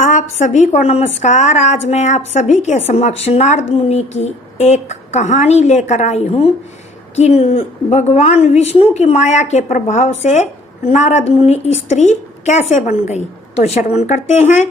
आप सभी को नमस्कार। आज मैं आप सभी के समक्ष नारद मुनि की एक कहानी लेकर आई हूँ कि भगवान विष्णु की माया के प्रभाव से नारद मुनि स्त्री कैसे बन गई। तो श्रवण करते हैं।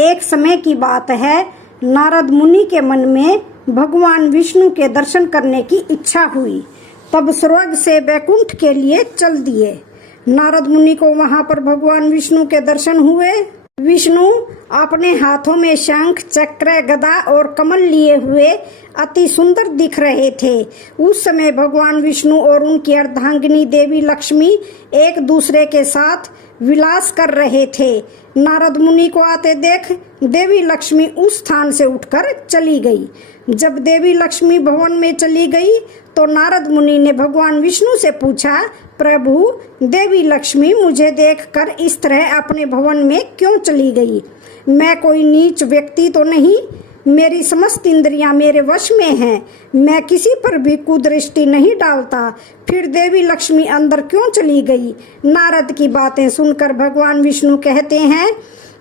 एक समय की बात है, नारद मुनि के मन में भगवान विष्णु के दर्शन करने की इच्छा हुई। तब स्वर्ग से वैकुंठ के लिए चल दिए। नारद मुनि को वहां पर भगवान विष्णु के दर्शन हुए। विष्णु अपने हाथों में शंख, चक्र, गदा और कमल लिए हुए अति सुंदर दिख रहे थे। उस समय भगवान विष्णु और उनकी अर्धांगिनी देवी लक्ष्मी एक दूसरे के साथ विलास कर रहे थे। नारद मुनि को आते देख देवी लक्ष्मी उस स्थान से उठकर चली गई। जब देवी लक्ष्मी भवन में चली गई तो नारद मुनि ने भगवान विष्णु से पूछा, प्रभु, देवी लक्ष्मी मुझे देखकर इस तरह अपने भवन में क्यों चली गई? मैं कोई नीच व्यक्ति तो नहीं? मेरी समस्त इंद्रियां मेरे वश में हैं। मैं किसी पर भी कुदृष्टि नहीं डालता। फिर देवी लक्ष्मी अंदर क्यों चली गई? नारद की बातें सुनकर भगवान विष्णु कहते हैं,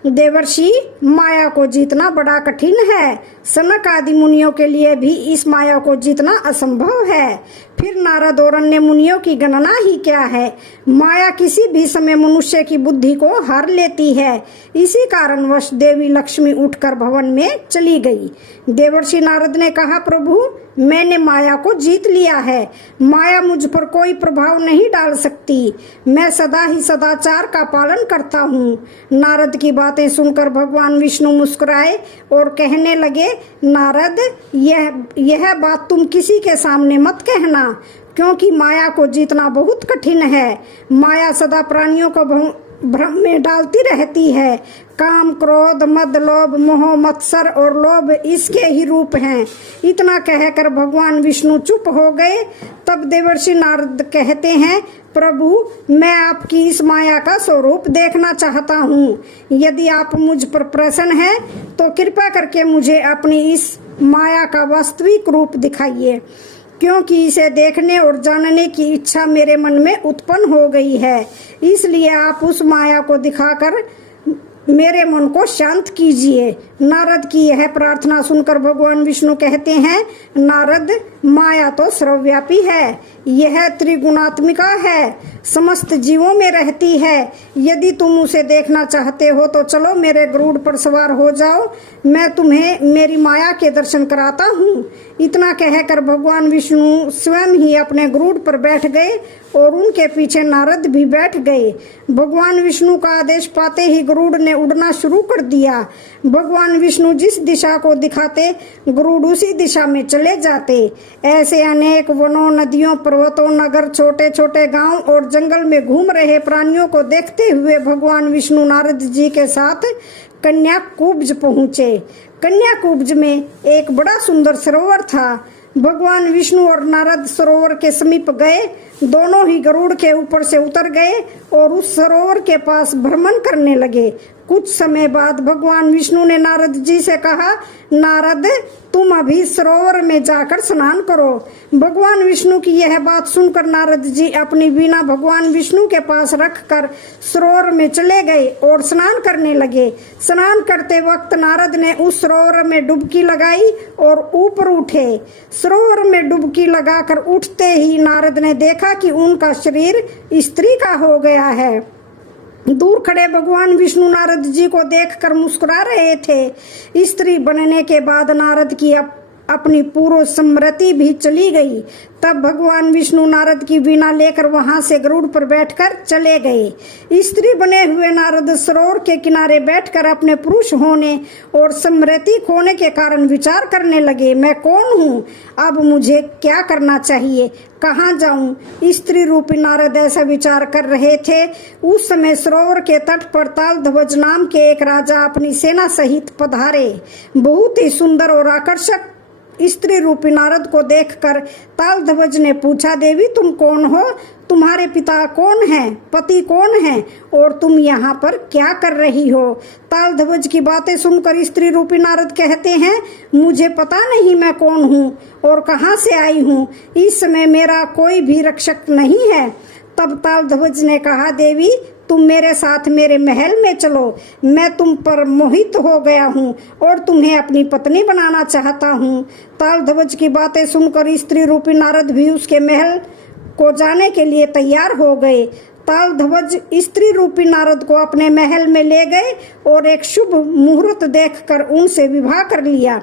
देवर्षि, माया को जीतना बड़ा कठिन है। सनक आदि मुनियों के लिए भी इस माया को जीतना असंभव है। फिर नारद और अन्य मुनियों की गणना ही क्या है। माया किसी भी समय मनुष्य की बुद्धि को हर लेती है। इसी कारणवश देवी लक्ष्मी उठकर भवन में चली गई। देवर्षि नारद ने कहा, प्रभु, मैंने माया को जीत लिया है। माया मुझ पर कोई प्रभाव नहीं डाल सकती। मैं सदा ही सदाचार का पालन करता हूँ। नारद की बातें सुनकर भगवान विष्णु मुस्कुराए और कहने लगे, नारद, यह बात तुम किसी के सामने मत कहना, क्योंकि माया को जीतना बहुत कठिन है। माया सदा प्राणियों को भ्रम में डालती रहती है। काम, क्रोध, मद, लोभ, मोह, मत्सर और लोभ इसके ही रूप हैं। इतना कहकर भगवान विष्णु चुप हो गए। तब देवर्षि नारद कहते हैं, प्रभु, मैं आपकी इस माया का स्वरूप देखना चाहता हूँ। यदि आप मुझ पर प्रसन्न हैं तो कृपा करके मुझे अपनी इस माया का वास्तविक रूप दिखाइए, क्योंकि इसे देखने और जानने की इच्छा मेरे मन में उत्पन्न हो गई है। इसलिए आप उस माया को दिखाकर मेरे मन को शांत कीजिए। नारद की यह प्रार्थना सुनकर भगवान विष्णु कहते हैं, नारद, माया तो सर्वव्यापी है। यह त्रिगुणात्मिका है, समस्त जीवों में रहती है। यदि तुम उसे देखना चाहते हो तो चलो मेरे गरुड़ पर सवार हो जाओ। मैं तुम्हें मेरी माया के दर्शन कराता हूँ। इतना कहकर भगवान विष्णु स्वयं ही अपने गरुड़ पर बैठ गए और उनके पीछे नारद भी बैठ गए। भगवान विष्णु का आदेश पाते ही गरुड़ ने उड़ना शुरू कर दिया। भगवान विष्णु जिस दिशा को दिखाते गरुड़ उसी दिशा में चले जाते। ऐसे अनेक वनों, नदियों, पर्वतों, नगर, छोटे छोटे गांव और जंगल में घूम रहे प्राणियों को देखते हुए भगवान विष्णु नारद जी के साथ कन्याकुब्ज पहुँचे। कन्याकुब्ज में एक बड़ा सुंदर सरोवर था। भगवान विष्णु और नारद सरोवर के समीप गए। दोनों ही गरुड़ के ऊपर से उतर गए और उस सरोवर के पास भ्रमण करने लगे। कुछ समय बाद भगवान विष्णु ने नारद जी से कहा, नारद, तुम अभी सरोवर में जाकर स्नान करो। भगवान विष्णु की यह बात सुनकर नारद जी अपनी वीणा भगवान विष्णु के पास रखकर सरोवर में चले गए और स्नान करने लगे। स्नान करते वक्त नारद ने उस सरोवर में डुबकी लगाई और ऊपर उठे। सरोवर में डुबकी लगाकर उठते ही नारद ने देखा कि उनका शरीर स्त्री का हो गया है। दूर खड़े भगवान विष्णु नारद जी को देखकर मुस्कुरा रहे थे। स्त्री बनने के बाद नारद की अपनी पूर्व स्मृति भी चली गई। तब भगवान विष्णु नारद की वीणा लेकर वहां से गरुड़ पर बैठकर चले गए। स्त्री बने हुए नारद सरोवर के किनारे बैठकर अपने पुरुष होने और स्मृति खोने के कारण विचार करने लगे, मैं कौन हूँ? अब मुझे क्या करना चाहिए? कहाँ जाऊं? स्त्री रूपी नारद ऐसा विचार कर रहे थे। उस समय सरोवर के तट पर तालध्वज नाम के एक राजा अपनी सेना सहित पधारे। बहुत ही सुंदर और आकर्षक स्त्री रूपी नारद को देखकर तालध्वज ने पूछा, देवी, तुम कौन हो? तुम्हारे पिता कौन हैं? पति कौन है? और तुम यहाँ पर क्या कर रही हो? तालध्वज की बातें सुनकर स्त्री रूपी नारद कहते हैं, मुझे पता नहीं मैं कौन हूँ और कहाँ से आई हूँ। इस समय मेरा कोई भी रक्षक नहीं है। तब तालध्वज ने कहा, देवी, तुम मेरे साथ मेरे महल में चलो, मैं तुम पर मोहित हो गया हूँ और तुम्हें अपनी पत्नी बनाना चाहता हूँ। तालध्वज की बातें सुनकर स्त्री रूपी नारद भी उसके महल को जाने के लिए तैयार हो गए। तालध्वज स्त्री रूपी नारद को अपने महल में ले गए और एक शुभ मुहूर्त देखकर उनसे विवाह कर लिया।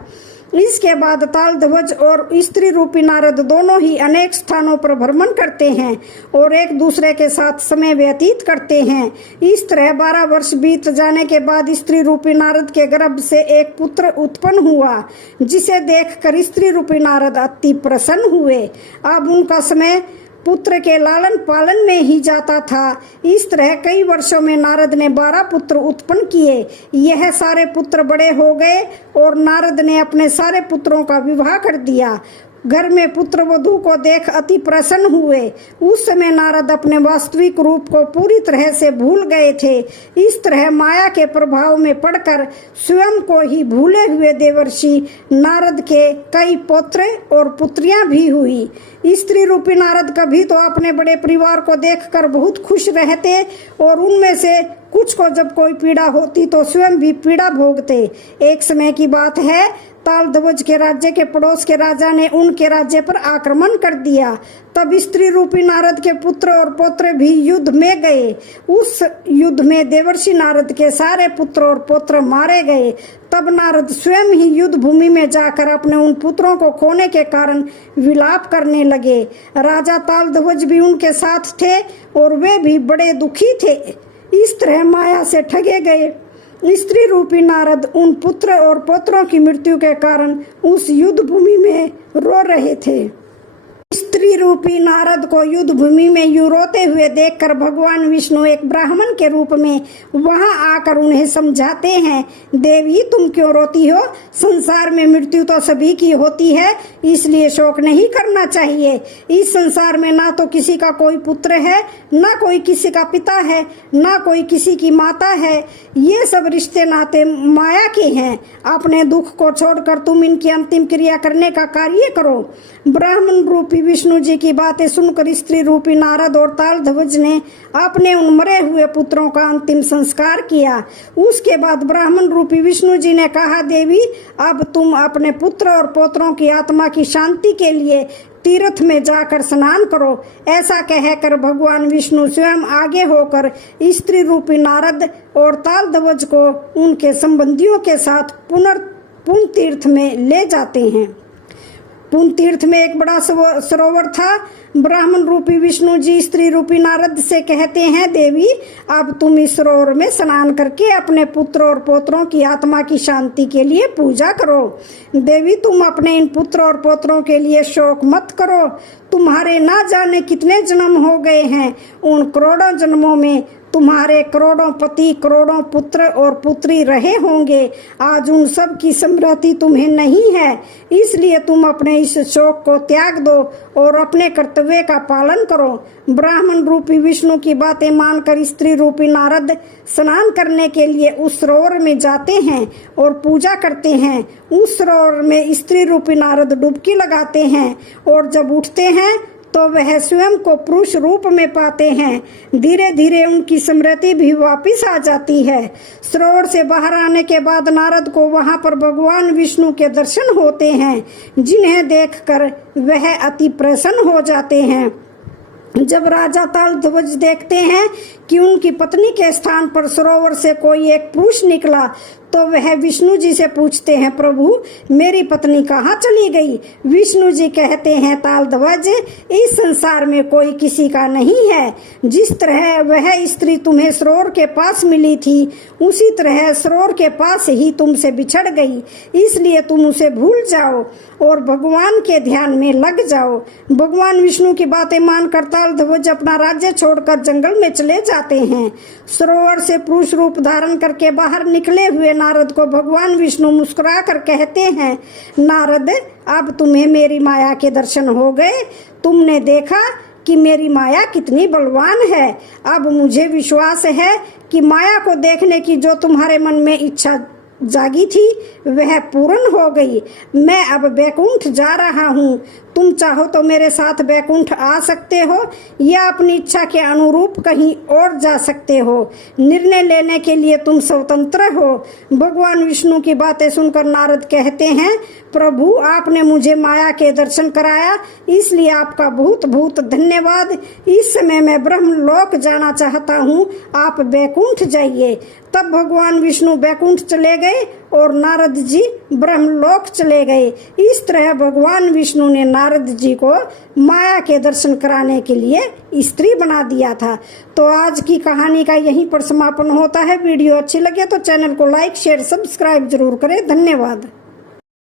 इसके बाद तालध्वज और स्त्री रूपी नारद दोनों ही अनेक स्थानों पर भ्रमण करते हैं और एक दूसरे के साथ समय व्यतीत करते हैं। इस तरह 12 वर्ष बीत जाने के बाद स्त्री रूपी नारद के गर्भ से एक पुत्र उत्पन्न हुआ, जिसे देखकर स्त्री रूपी नारद अति प्रसन्न हुए। अब उनका समय पुत्र के लालन पालन में ही जाता था। इस तरह कई वर्षों में नारद ने 12 पुत्र उत्पन्न किए। यह सारे पुत्र बड़े हो गए और नारद ने अपने सारे पुत्रों का विवाह कर दिया। घर में पुत्र वधू को देख अति प्रसन्न हुए। उस समय नारद अपने वास्तविक रूप को पूरी तरह से भूल गए थे। इस तरह माया के प्रभाव में पड़कर स्वयं को ही भूले हुए देवर्षि नारद के कई पुत्र और पुत्रियां भी हुई। स्त्री रूपी नारद कभी तो अपने बड़े परिवार को देखकर बहुत खुश रहते और उनमें से कुछ को जब कोई पीड़ा होती तो स्वयं भी पीड़ा भोगते। एक समय की बात है, तालध्वज के राज्य के पड़ोस के राजा ने उनके राज्य पर आक्रमण कर दिया। तब स्त्री रूपी नारद के पुत्र और पौत्र भी युद्ध में गए। उस युद्ध में देवर्षि नारद के सारे पुत्र और पौत्र मारे गए। तब नारद स्वयं ही युद्ध भूमि में जाकर अपने उन पुत्रों को खोने के कारण विलाप करने लगे। राजा तालध्वज भी उनके साथ थे और वे भी बड़े दुखी थे। इस तरह माया से ठगे गए स्त्री रूपी नारद उन पुत्र और पौत्रों की मृत्यु के कारण उस युद्ध भूमि में रो रहे थे। स्त्री रूपी नारद को युद्ध भूमि में यूं रोते हुए देखकर भगवान विष्णु एक ब्राह्मण के रूप में वहां आकर उन्हें समझाते हैं, देवी तुम क्यों रोती हो? संसार में मृत्यु तो सभी की होती है, इसलिए शोक नहीं करना चाहिए। इस संसार में ना तो किसी का कोई पुत्र है, ना कोई किसी का पिता है, ना कोई किसी की माता है। ये सब रिश्ते नाते माया के हैं। अपने दुख को छोड़कर तुम इनकी अंतिम क्रिया करने का कार्य करो। ब्राह्मण रूपी विष्णु जी की बातें सुनकर स्त्री रूपी नारद और तालध्वज ने अपने उन मरे हुए पुत्रों का अंतिम संस्कार किया। उसके बाद ब्राह्मण रूपी विष्णु जी ने कहा, देवी अब तुम अपने पुत्र और पौत्रों की आत्मा की शांति के लिए तीर्थ में जाकर स्नान करो। ऐसा कहकर भगवान विष्णु स्वयं आगे होकर स्त्री रूपी नारद और तालध्वज को उनके संबंधियों के साथ पुण्य तीर्थ में ले जाते हैं। पुण्य तीर्थ में एक बड़ा सरोवर था। ब्राह्मण रूपी विष्णु जी स्त्री रूपी नारद से कहते हैं, देवी अब तुम इस सरोवर में स्नान करके अपने पुत्र और पौत्रों की आत्मा की शांति के लिए पूजा करो। देवी तुम अपने इन पुत्र और पौत्रों के लिए शोक मत करो। तुम्हारे ना जाने कितने जन्म हो गए हैं। उन करोड़ों जन्मों में तुम्हारे करोड़ों पति, करोड़ों पुत्र और पुत्री रहे होंगे। आज उन सब की स्मृति तुम्हें नहीं है, इसलिए तुम अपने इस शोक को त्याग दो और अपने कर्तव्य का पालन करो। ब्राह्मण रूपी विष्णु की बातें मानकर स्त्री रूपी नारद स्नान करने के लिए उस सरोवर में जाते हैं और पूजा करते हैं। उस सरोवर में स्त्री रूपी नारद डुबकी लगाते हैं और जब उठते हैं तो वह स्वयं को पुरुष रूप में पाते हैं। धीरे धीरे उनकी स्मृति भी वापस आ जाती है। सरोवर से बाहर आने के बाद नारद को वहां पर भगवान विष्णु के दर्शन होते हैं, जिन्हें देखकर वह अति प्रसन्न हो जाते हैं। जब राजा तालध्वज देखते हैं कि उनकी पत्नी के स्थान पर सरोवर से कोई एक पुरुष निकला तो वह विष्णु जी से पूछते हैं, प्रभु मेरी पत्नी कहाँ चली गई? विष्णु जी कहते हैं, तालध्वज इस संसार में कोई किसी का नहीं है। जिस तरह वह स्त्री तुम्हें सरोवर के पास मिली थी, उसी तरह सरोवर के पास ही तुमसे बिछड़ गई। इसलिए तुम उसे भूल जाओ और भगवान के ध्यान में लग जाओ। भगवान विष्णु की बातें मानकर तालध्वज अपना राज्य छोड़कर जंगल में चले जाते हैं। सरोवर से पुरुष रूप धारण करके बाहर निकले हुए नारद को भगवान विष्णु मुस्कुरा कर कहते हैं, नारद अब तुम्हें मेरी माया के दर्शन हो गए। तुमने देखा कि मेरी माया कितनी बलवान है। अब मुझे विश्वास है कि माया को देखने की जो तुम्हारे मन में इच्छा जागी थी वह पूर्ण हो गई। मैं अब बैकुंठ जा रहा हूँ। तुम चाहो तो मेरे साथ बैकुंठ आ सकते हो या अपनी इच्छा के अनुरूप कहीं और जा सकते हो। निर्णय लेने के लिए तुम स्वतंत्र हो। भगवान विष्णु की बातें सुनकर नारद कहते हैं, प्रभु आपने मुझे माया के दर्शन कराया, इसलिए आपका बहुत बहुत धन्यवाद। इस समय मैं ब्रह्मलोक जाना चाहता हूँ, आप बैकुंठ जाइए। तब भगवान विष्णु बैकुंठ चले गए और नारद जी ब्रह्मलोक चले गए। इस तरह भगवान विष्णु ने नारद जी को माया के दर्शन कराने के लिए स्त्री बना दिया था। तो आज की कहानी का यहीं पर समापन होता है। वीडियो अच्छी लगे तो चैनल को लाइक शेयर सब्सक्राइब जरूर करें। धन्यवाद।